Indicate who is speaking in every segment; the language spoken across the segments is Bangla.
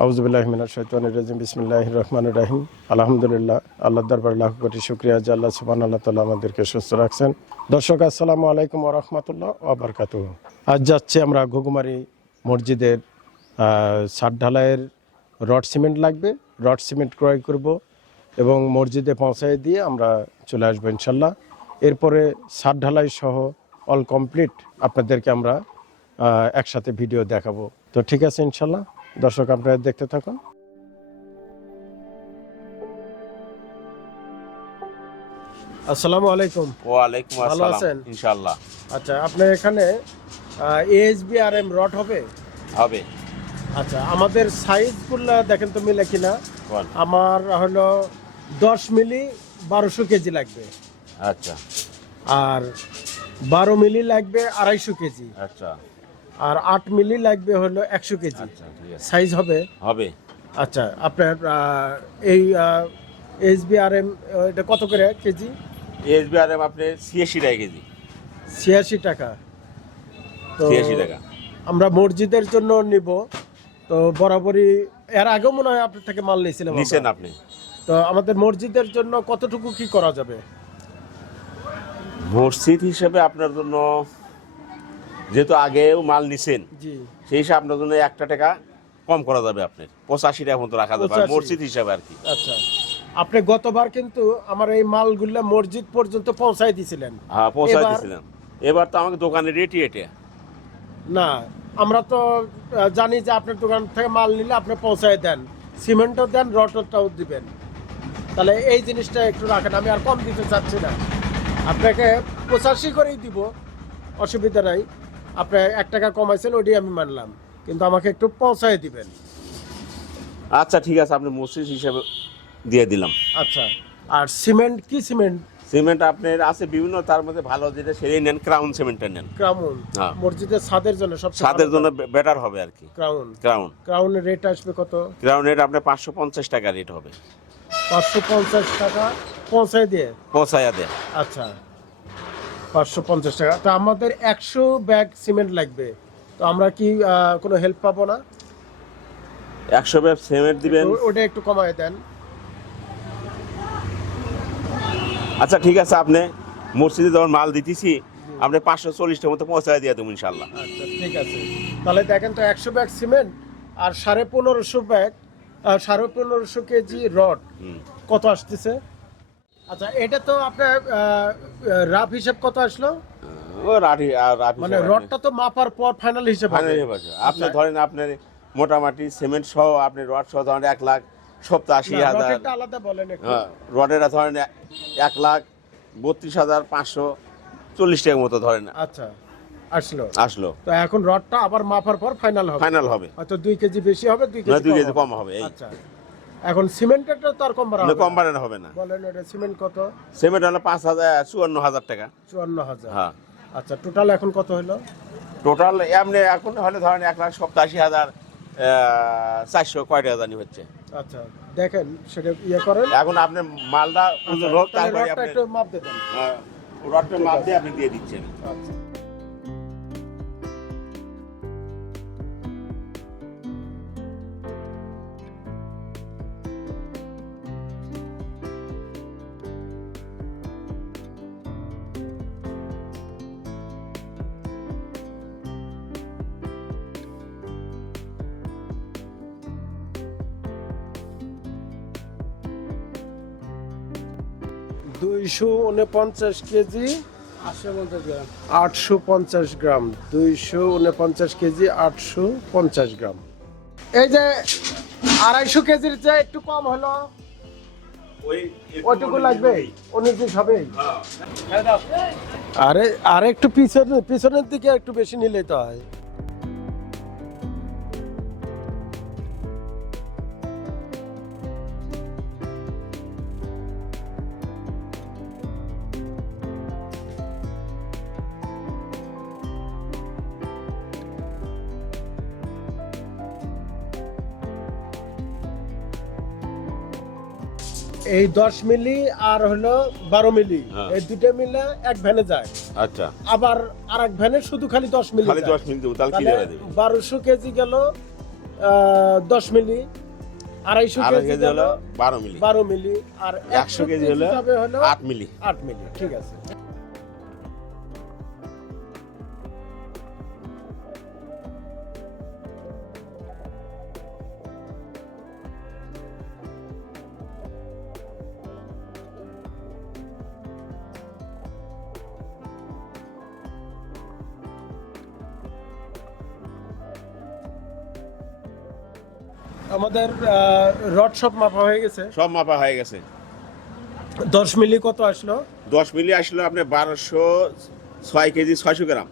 Speaker 1: আউজবিল্লাহমিনা শৈতানুর রাজিম বিসমিল্লাহ রহমান রাহিম। আলহামদুলিল্লাহ আল্লাহ দরবার লাখ কোটি শুক্রিয়া যে আল্লাহ সুবান আল্লাহ তালা আমাদেরকে সুস্থ রাখছেন। দর্শক, আসসালামু আলাইকুম রহমতুল্লাহ আবরকাত আজ যাচ্ছি আমরা ঘুঘুমারি মসজিদের সাত ঢালাইয়ের রড সিমেন্ট লাগবে। রড সিমেন্ট ক্রয় করব এবং মসজিদে পৌঁছায় দিয়ে আমরা চলে আসব ইনশাল্লাহ। এরপরে সাত ঢালাই সহ অল কমপ্লিট আপনাদেরকে আমরা একসাথে ভিডিও দেখাবো। তো ঠিক আছে ইনশাল্লাহ। দর্শক আপনারা দেখতে থাকুন। আসসালামু আলাইকুম।
Speaker 2: ওয়ালাইকুম আসসালাম
Speaker 1: আছেন?
Speaker 2: ইনশাআল্লাহ।
Speaker 1: আচ্ছা আপনার এখানে এএসবি আর এম রড হবে?
Speaker 2: হবে।
Speaker 1: আচ্ছা আমাদের সাইজগুলো দেখেন তো মিলে কিনা। আমার হলো দশ মিলি বারোশো কেজি লাগবে।
Speaker 2: আচ্ছা।
Speaker 1: আর বারো মিলি লাগবে আড়াইশো কেজি।
Speaker 2: আচ্ছা।
Speaker 1: আর আট মিলি লাগবে হলো একশো কেজি।
Speaker 2: আচ্ছা
Speaker 1: সাইজ হবে?
Speaker 2: হবে।
Speaker 1: আচ্ছা আপনার এই এসবি আর এম এটা কত করে কেজি?
Speaker 2: এসবিআর এম আপনি ছিয়াশি টাকা কেজি।
Speaker 1: ছিয়াশি টাকা। তো
Speaker 2: ছিয়াশি টাকা।
Speaker 1: আমরা মসজিদের জন্য নিব। তো বরাবরই এর আগেও মনে হয় আপনার থেকে মাল নিয়েছিলাম।
Speaker 2: নিছেন আপনি।
Speaker 1: তো আমাদের মসজিদের জন্য কতটুকু কি করা যাবে?
Speaker 2: মসজিদ হিসেবে আপনার জন্য যেহেতু আগেও মাল নিছেন সেই হিসাবে আপনার জন্য একটা টাকা কম করা যাবে আপনার। পঁচাশি টাকা মতো রাখা যাবে মসজিদ হিসাবে আর কি।
Speaker 1: আচ্ছা। আপনি গতবার কিন্তু আমার এই মালগুলা মসজিদ পর্যন্ত পৌঁছাই দিছিলেন।
Speaker 2: হ্যাঁ পৌঁছাই
Speaker 1: এবার-
Speaker 2: এবার তো আমাকে দোকানে রেটি এটা।
Speaker 1: না আমরা তো জানি যে আপনার দোকান থেকে মাল নিলে আপনি পৌঁছায় দেন। সিমেন্টও দেন রটরটাও দিবেন। তাহলে এই জিনিসটা একটু রাখেন আমি আর কম দিতে চাচ্ছি না। আপনাকে পঁচাশি করেই দিব অসুবিধা নাই। আপনি এক টাকা কমাইছেন ওইটাই আমি মানলাম। কিন্তু আমাকে একটু পৌঁছায় দিবেন।
Speaker 2: আচ্ছা ঠিক আছে আপনি মসজিদ হিসাবে দিয়ে দিলাম।
Speaker 1: আচ্ছা আর সিমেন্ট কি সিমেন্ট?
Speaker 2: সিমেন্ট আপনার আছে বিভিন্ন তার মধ্যে ভালো যেটা সেটাই নেন ক্রাউন সিমেন্টটা নেন।
Speaker 1: ক্রাউন?
Speaker 2: হ্যাঁ।
Speaker 1: মসজিদের ছাদের জন্য সব
Speaker 2: ছাদের জন্য বেটার হবে আর কি।
Speaker 1: ক্রাউন।
Speaker 2: ক্রাউন।
Speaker 1: ক্রাউনের রেট আসবে কত?
Speaker 2: ক্রাউন রেট আপনার পাঁচশো পঞ্চাশ টাকা রেট হবে।
Speaker 1: পাঁচশো পঞ্চাশ টাকা পৌঁছায় দিয়ে?
Speaker 2: পৌঁছায়া দেন।
Speaker 1: আচ্ছা। পাঁচশো পঞ্চাশ টাকা। তো আমাদের একশো ব্যাগ সিমেন্ট লাগবে। তো আমরা কি কোনো হেল্প পাবো না?
Speaker 2: একশো ব্যাগ সিমেন্ট দিবেন।
Speaker 1: ওটা একটু কমায় দেন।
Speaker 2: আচ্ছা ঠিক আছে আপনি মসজিদে যখন মাল দিতেছি আপনি পাঁচশো চল্লিশটার মতো পৌঁছায় দিয়ে দেবো ইনশাল্লাহ।
Speaker 1: আচ্ছা ঠিক আছে। তাহলে দেখেন তো একশো ব্যাগ সিমেন্ট আর সাড়ে পনেরোশো ব্যাগ সাড়ে পনেরোশো কেজি রড কত আসতেছে? আচ্ছা এটা তো আপনার রাফ হিসাব কত আসলো?
Speaker 2: ও আর রাঠি
Speaker 1: মানে রডটা তো মাপার পর ফাইনাল হিসেব
Speaker 2: ফাইনাল হিসেবে। আপনি। ধরেন আপনার মোটামুটি সিমেন্ট সহ আপনি রড সহ ধরেন এক লাখ সপ্তাশি
Speaker 1: না,
Speaker 2: হাজার।
Speaker 1: আলাদা বলেন
Speaker 2: হ্যাঁ রডের ধরেন এক লাখ বত্রিশ হাজার পাঁচশো চল্লিশ টাকার মতো ধরেন।
Speaker 1: আচ্ছা আসলো।
Speaker 2: আসলো।
Speaker 1: তো এখন রডটা আবার মাপার পর ফাইনাল হবে।
Speaker 2: ফাইনাল হবে।
Speaker 1: হয়তো দুই কেজি বেশি হবে দুই কেজি। কম হবে। আচ্ছা। এখন সিমেন্টেরটা তো আর কম বাড়া হবে
Speaker 2: কম। বাড়ানো হবে না।
Speaker 1: বলেন ওটা সিমেন্ট কত?
Speaker 2: সিমেন্ট হলো পাঁচ হাজার চুয়ান্ন হাজার টাকা।
Speaker 1: চুয়ান্ন হাজার।
Speaker 2: হ্যাঁ।
Speaker 1: আচ্ছা টোটাল এখন কত হলো?
Speaker 2: টোটাল এমনি এখন হলে ধরেন এক লাখ সপ্তাশি হাজার চারশো কয়টা জানি হচ্ছে।
Speaker 1: আচ্ছা দেখেন সেটা ইয়ে করেন।
Speaker 2: এখন আপনি মালটা
Speaker 1: আচ্ছা,
Speaker 2: হোক তারপরে আপনি
Speaker 1: একটু মাপ দিয়ে
Speaker 2: হ্যাঁ, রডটা মাপ দিয়ে আপনি দিয়ে দিচ্ছেন।
Speaker 1: আচ্ছা। দুইশো উনপঞ্চাশ কেজি। আটশো পঞ্চাশ গ্রাম। দুইশো উনপঞ্চাশ কেজি আটশো পঞ্চাশ গ্রাম। এই যে আড়াইশো কেজির যে একটু কম হলো। ওইটুকু লাগবে? উনিশ হবে। আরে আরে একটু পিছনে পিছনের দিকে একটু বেশি নিলে তো হয়। এই দশ মিলি আর হলো বারো মিলি।
Speaker 2: হ্যাঁ।
Speaker 1: এই দুটো মিলে এক ভ্যানে যায়।
Speaker 2: আচ্ছা।
Speaker 1: আবার আর এক ভ্যানে শুধু খালি দশ মিলি
Speaker 2: খালি দশ দেবো তাহলে কি দেবে
Speaker 1: বারোশো কেজি গেল দশ মিলি। আড়াইশো
Speaker 2: আড়াই
Speaker 1: কেজি
Speaker 2: হলো বারো মিলি।
Speaker 1: বারো মিলি। আর
Speaker 2: একশো কেজি হলো
Speaker 1: যাবে হলো
Speaker 2: আট মিলি।
Speaker 1: আট মিলি ঠিক আছে। আমাদের রড সব মাপা হয়ে গেছে।
Speaker 2: সব মাপা হয়ে গেছে।
Speaker 1: দশ মিলি কত আসলো?
Speaker 2: দশ মিলি আসলো আপনার বারোশো ছয় কেজি ছয়শো গ্রাম।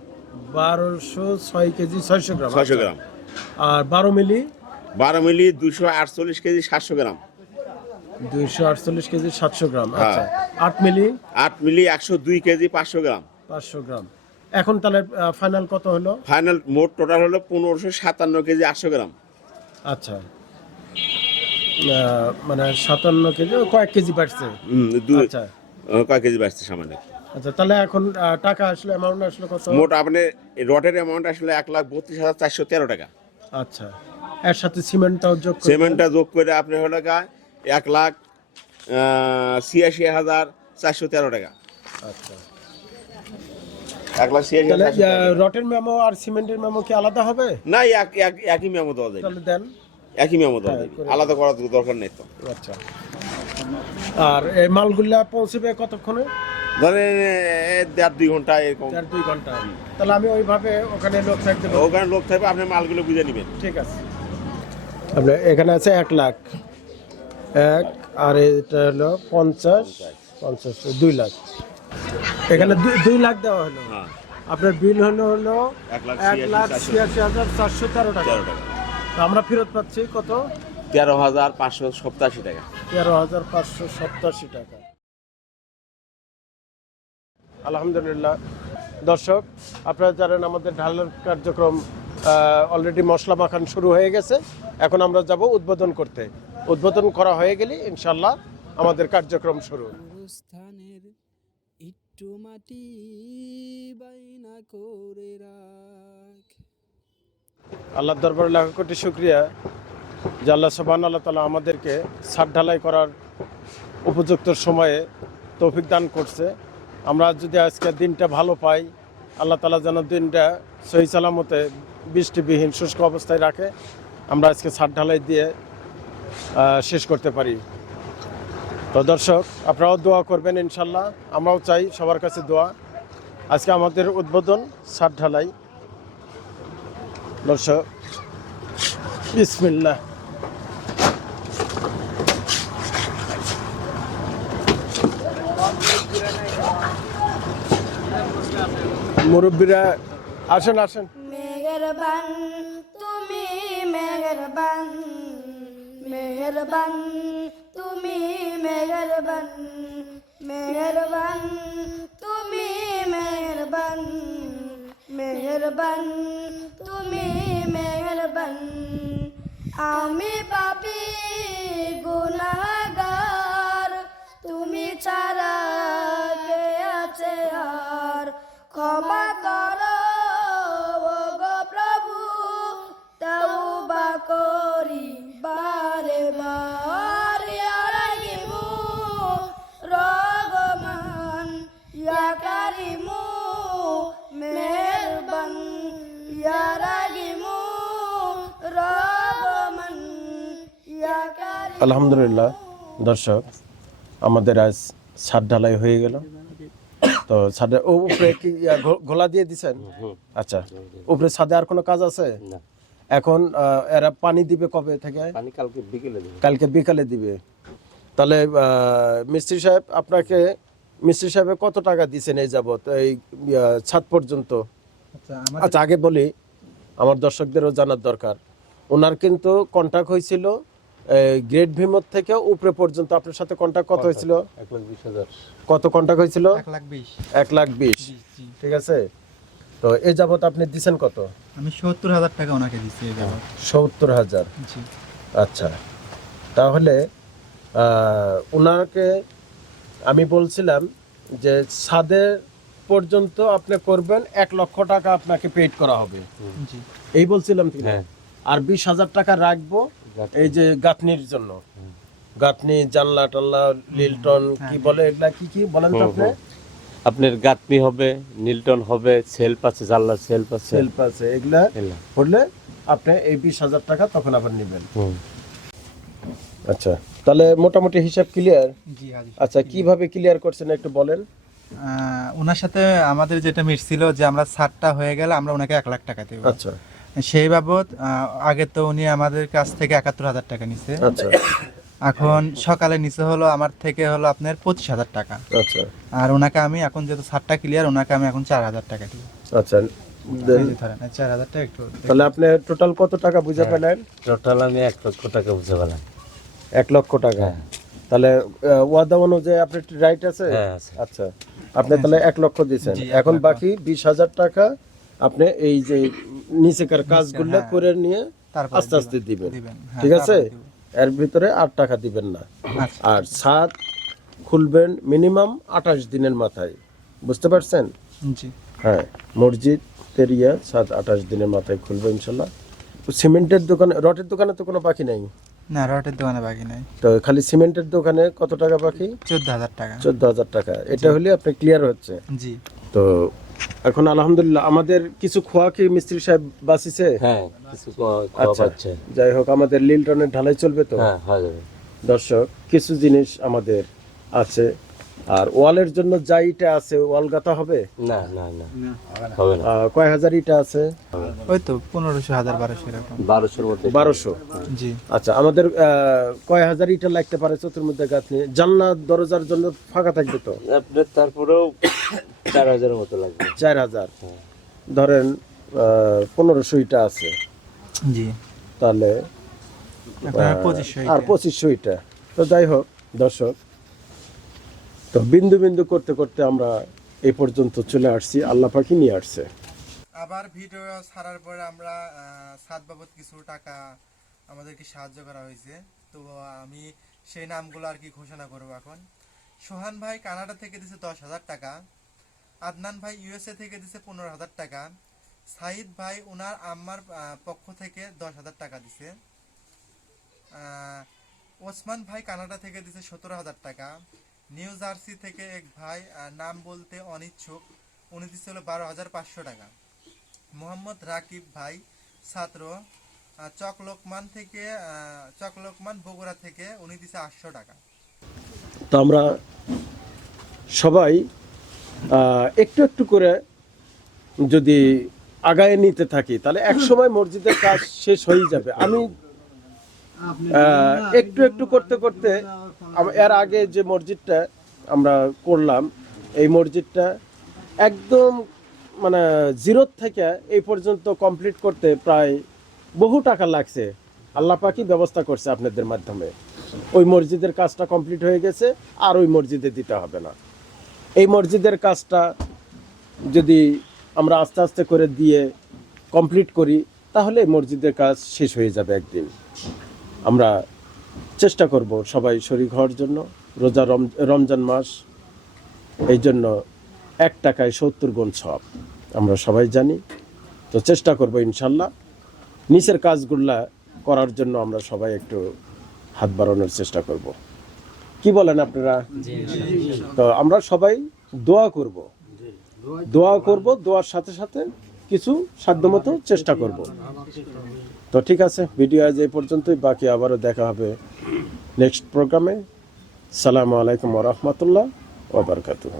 Speaker 1: বারোশো ছয় কেজি ছয়শো গ্রাম
Speaker 2: ছয়শো
Speaker 1: আচ্ছা।
Speaker 2: গ্রাম।
Speaker 1: আর বারো মিলি?
Speaker 2: বারো মিলি দুশো আটচল্লিশ কেজি সাতশো গ্রাম।
Speaker 1: দুইশো আটচল্লিশ কেজি সাতশো গ্রাম
Speaker 2: হ্যাঁ।
Speaker 1: আচ্ছা। আট মিলি?
Speaker 2: আট মিলি একশো দুই কেজি পাঁচশো গ্রাম।
Speaker 1: পাঁচশো গ্রাম। এখন তাহলে ফাইনাল কত হলো?
Speaker 2: ফাইনাল মোট টোটাল হলো পনেরোশো সাতান্ন কেজি আটশো গ্রাম।
Speaker 1: আচ্ছা। মানে সাতান্ন কেজি কয়েক কেজি বাড়ছে। আচ্ছা।
Speaker 2: আহ, কেজি বাঁচতে সামান্য।
Speaker 1: আচ্ছা তাহলে এখন টাকা আসলে অ্যামাউন্ট আসলো কত?
Speaker 2: মোট আপনার রটের অ্যামাউন্ট আসলে এক লাখ বত্রিশ হাজার চারশো তেরো টাকা।
Speaker 1: আচ্ছা। এর সাথে সিমেন্টটাও যোগ
Speaker 2: সিমেন্টটা যোগ করে আপনি হলো গা এক লাখ ছিয়াশি হাজার চারশো তেরো টাকা।
Speaker 1: আচ্ছা।
Speaker 2: এক লাখ ছিয়াশি।
Speaker 1: রটের মেমো আর সিমেন্টের মেমো কি আলাদা হবে?
Speaker 2: না এক এক- একই মেমো দেওয়া যায়
Speaker 1: তাহলে দেন।
Speaker 2: একই মেমো
Speaker 1: হ্যাঁ,
Speaker 2: আলাদা করার দরকার নেই তো।
Speaker 1: আচ্ছা। আর এই মালগুলা পৌঁছবে কতক্ষণে?
Speaker 2: ধরেন দেড় দুই ঘণ্টা এরকম।
Speaker 1: চার দুই ঘণ্টা। তাহলে আমি ওইভাবে ওখানে লোক থাকতে
Speaker 2: ওখানে লোক থাকবে আপনি মালগুলো বুঝে নেবেন।
Speaker 1: ঠিক আছে। আপনার এখানে আছে এক লাখ। এক আর এটা হলো পঞ্চাশ। পঞ্চাশ দুই লাখ। এখানে দুই- লাখ দেওয়া হলো।
Speaker 2: হ্যাঁ।
Speaker 1: আপনার বিল হলো হলো
Speaker 2: এক লাখ ছিয়াশি
Speaker 1: হাজার চারশো তেরো টাকা। আমরা ফেরত পাচ্ছি কত?
Speaker 2: তেরো হাজার পাঁচশো সপ্তাশি টাকা।
Speaker 1: তেরো হাজার পাঁচশো সপ্তাশি টাকা। আলহামদুলিল্লাহ। দর্শক আপনারা জানেন আমাদের ঢালার কার্যক্রম অলরেডি মশলা মাখান শুরু হয়ে গেছে। এখন আমরা যাব উদ্বোধন করতে। উদ্বোধন করা হয়ে গেলে ইনশাল্লাহ আমাদের কার্যক্রম শুরু।
Speaker 3: স্থানের একটু মাটি বাইনা করে রাখ
Speaker 1: আল্লাহ দরবারে লাখ কোটি শুক্রিয়া যে আল্লাহ সোবান আল্লাহ তালা আমাদেরকে ছাদ ঢালাই করার উপযুক্ত সময়ে তৌফিক দান করছে। আমরা যদি আজকে দিনটা ভালো পাই, আল্লাহ তালা যেন দিনটা সহি সালামতে বৃষ্টিবিহীন শুষ্ক অবস্থায় রাখে, আমরা আজকে ছাদ ঢালাই দিয়ে শেষ করতে পারি। তো দর্শক, আপনারাও দোয়া করবেন ইনশাল্লাহ আমরাও চাই সবার কাছে দোয়া। আজকে আমাদের উদ্বোধন ছাদ ঢালাই। দর্শক বিসমিল্লাহ। মুরব্বীরা আসেন আসেন।
Speaker 4: তুমি মেহেরবান মেহেরবান তুমি মেহেরবান মেহেরবান তুমি মেহেরবান মেহেরবান। তুমি মেহেরবান আমি পাপি গুনাহগার তুমি ছাড়া
Speaker 1: আলহামদুলিল্লাহ দর্শক আমাদের আজ ছাদ ঢালাই হয়ে গেল। তো ছাদে ও উপরে কি ইয়া, ঘোলা দিয়ে দিছেন? আচ্ছা উপরে ছাদে আর কোনো কাজ আছে? এখন এরা পানি দিবে কবে থেকে?
Speaker 5: পানি কালকে বিকেলে দেবো।
Speaker 1: কালকে বিকালে দিবে। তাহলে মিস্ত্রি সাহেব আপনাকে মিস্ত্রি সাহেব কত টাকা দিছেন এই যাবত এই ছাদ পর্যন্ত? আচ্ছা আগে বলি আমার দর্শকদেরও জানার দরকার। ওনার কিন্তু কন্টাক্ট হয়েছিল গ্রেট ভিমত থেকে উপরে পর্যন্ত আপনার সাথে কন্টাক্ট কত হয়েছিল?
Speaker 5: এক লাখ বিশ হাজার।
Speaker 1: কত কন্টাক্ট হয়েছিল?
Speaker 6: এক লাখ বিশ।
Speaker 1: এক লাখ বিশ। ঠিক আছে? তো এই যাবত আপনি দিছেন কত?
Speaker 6: আমি সত্তর হাজার টাকা ওনাকে দিচ্ছি এই যাবৎ।
Speaker 1: সত্তর হাজার। আচ্ছা। তাহলে ওনাকে আমি বলছিলাম যে ছাদের পর্যন্ত আপনি করবেন এক লক্ষ টাকা আপনাকে পেড করা হবে। এই বলছিলাম
Speaker 5: হ্যাঁ।
Speaker 1: আর বিশ হাজার টাকা রাখব এই যে গাঁথনির জন্য। গাঁথনি জানলা টাল্লা লিলটন কি বলে এগুলা কি কি বলেন তো আপনি?
Speaker 5: আপনার গাঁথনি হবে নিলটন হবে সেলফ আছে জানলা সেলফ আছে।
Speaker 1: সেলফ আছে এগুলা। করলে আপনি এই বিশ হাজার টাকা তখন আবার নেবেন। আচ্ছা তাহলে মোটামুটি হিসাব ক্লিয়ার
Speaker 6: জি হাজি
Speaker 1: আচ্ছা কীভাবে ক্লিয়ার করছেন একটু বলেন?
Speaker 6: আহ, ওনার সাথে আমাদের যেটা মিটছিল যে আমরা সাতটা হয়ে গেলে আমরা ওনাকে এক লাখ টাকা দেবো।
Speaker 1: আচ্ছা।
Speaker 6: সেই বাবদ আগে তো উনি আমাদের কাছ থেকে একাত্তর হাজার টাকা নিছে।
Speaker 1: আচ্ছা।
Speaker 6: এখন সকালে নিচে হলো আমার থেকে হলো আপনার পঁচিশ হাজার টাকা।
Speaker 1: আচ্ছা।
Speaker 6: আর ওনাকে আমি এখন যেহেতু সাতটা ক্লিয়ার ওনাকে আমি এখন চার হাজার টাকা দিই।
Speaker 1: আচ্ছা
Speaker 6: চার হাজার টাকা একটু
Speaker 1: তাহলে আপনি টোটাল কত টাকা বুঝে পেলেন?
Speaker 5: টোটাল আমি এক লক্ষ টাকা বুঝে পেলাম।
Speaker 1: এক লক্ষ টাকা। তাহলে ওয়াদা অনুযায়ী আপনার রাইট আছে?
Speaker 5: হ্যাঁ,
Speaker 1: আচ্ছা। আপনি তাহলে এক লক্ষ দিচ্ছেন এখন বাকি বিশ হাজার টাকা আপনি এই যে নিচেকার কাজগুলো
Speaker 6: হ্যাঁ।
Speaker 1: করে নিয়ে আস্তে আস্তে দিবেন।
Speaker 6: হ্যাঁ,
Speaker 1: ঠিক আছে? এর ভিতরে আট টাকা দিবেন না।
Speaker 6: আচ্ছা।
Speaker 1: আর সাত খুলবেন মিনিমাম আঠাশ দিনের মাথায়। বুঝতে পারছেন? হ্যাঁ মসজিদ তেরিয়া সাত আঠাশ দিনের মাথায় খুলবে ইনশাল্লাহ। সিমেন্টের দোকানে রটের দোকানে তো কোনো বাকি নাই?
Speaker 6: না রটের দোকানে বাকি নাই।
Speaker 1: তো খালি সিমেন্টের দোকানে কত টাকা বাকি?
Speaker 6: চোদ্দ হাজার টাকা।
Speaker 1: চোদ্দ হাজার টাকা। এটা হলে আপনি ক্লিয়ার হচ্ছে।
Speaker 6: জি।
Speaker 1: তো এখন আলহামদুলিল্লাহ আমাদের কিছু খোয়া কি মিস্ত্রি সাহেব বাসিছে
Speaker 5: হ্যাঁ কিছু
Speaker 1: আচ্ছা
Speaker 5: পাচ্ছে।
Speaker 1: যাই হোক আমাদের লিলটনের ঢালাই চলবে তো?
Speaker 5: হ্যাঁ হয়ে যাবে।
Speaker 1: দর্শক কিছু জিনিস আমাদের আছে। আর ওয়ালের জন্য যা ইটা আছে ওয়াল গাঁথা হবে?
Speaker 5: না না না। হবে না।
Speaker 1: কয় হাজার ইটা আছে?
Speaker 6: ওই তো পনেরোশো হাজার বারোশো এরকম।
Speaker 5: বারোশোর মধ্যে।
Speaker 1: বারোশো?
Speaker 6: জি।
Speaker 1: আচ্ছা আমাদের আহ, কয় হাজার ইটা লাগতে পারে চতুর্মধ্যে গাঁথনি? জানলা দরজার জন্য ফাঁকা থাকবে তো?
Speaker 5: আপনার তারপরেও চার হাজারের মতো লাগবে।
Speaker 1: চার হাজার। ধরেন পনেরোশো ইটা আছে।
Speaker 6: জি।
Speaker 1: তাহলে
Speaker 6: আর পঁচিশশো
Speaker 1: ইটা। তো যাই হোক দর্শক তো বিন্দু বিন্দু করতে করতে আমরা এ পর্যন্ত চলে আসছি, আল্লাহ পাখি নিয়ে আসছে।
Speaker 6: আবার ভিডিও ছাড়ার পরে আমরা সাত বাবদ কিছু টাকা আমাদেরকে সাহায্য করা হয়েছে। তো আমি সেই নামগুলো আর কি ঘোষণা করব এখন। সোহান ভাই কানাডা থেকে দিছে দশ হাজার টাকা, আদনান ভাই ইউএসএ থেকে দিছে পনেরো হাজার টাকা, সাইদ ভাই ওনার আম্মার পক্ষ থেকে দশ হাজার টাকা দিছে। ওসমান ভাই কানাডা থেকে দিছে সতেরো হাজার টাকা নিউ জার্সি থেকে এক ভাই নাম বলতে অনিচ্ছুক। উনি দিচ্ছে হলো বারো হাজার পাঁচশো টাকা। মোহাম্মদ রাকিব ভাই, ছাত্র। চকলোকমান থেকে চকলোকমান বগুড়া থেকে উনি দিছে আটশো টাকা।
Speaker 1: তো আমরা সবাই একটু একটু করে যদি আগায় নিতে থাকি, তাহলে এক সময় মসজিদের কাজ শেষ হয়ে যাবে। আমি একটু একটু করতে করতে এর আগে যে মসজিদটা আমরা করলাম, এই মসজিদটা একদম মানে জিরো থেকে এই পর্যন্ত কমপ্লিট করতে প্রায় বহু টাকা লাগছে। আল্লাহ পাকি ব্যবস্থা করছে আপনাদের মাধ্যমে। ওই মসজিদের কাজটা কমপ্লিট হয়ে গেছে, আর ওই মসজিদে দিতে হবে না। এই মসজিদের কাজটা যদি আমরা আস্তে আস্তে করে দিয়ে কমপ্লিট করি, তাহলে মসজিদের কাজ শেষ হয়ে যাবে একদিন। আমরা চেষ্টা করব সবাই শরীর হওয়ার জন্য। রোজা রমজান মাস এই জন্য এক টাকায় সত্তর গুণ সব আমরা সবাই জানি তো চেষ্টা করব ইনশাল্লাহ। নিচের কাজগুলা করার জন্য আমরা সবাই একটু হাত বাড়ানোর চেষ্টা করব। কি বলেন আপনারা? তো আমরা সবাই দোয়া করব। দোয়া করব দোয়ার সাথে সাথে কিছু সাধ্যমতো চেষ্টা করব। তো ঠিক আছে, ভিডিও আজ এই পর্যন্তই, বাকি আবারও দেখা হবে নেক্সট প্রোগ্রামে সালামু আলাইকুম রহমতুল্লাহ ওবরকাতুহ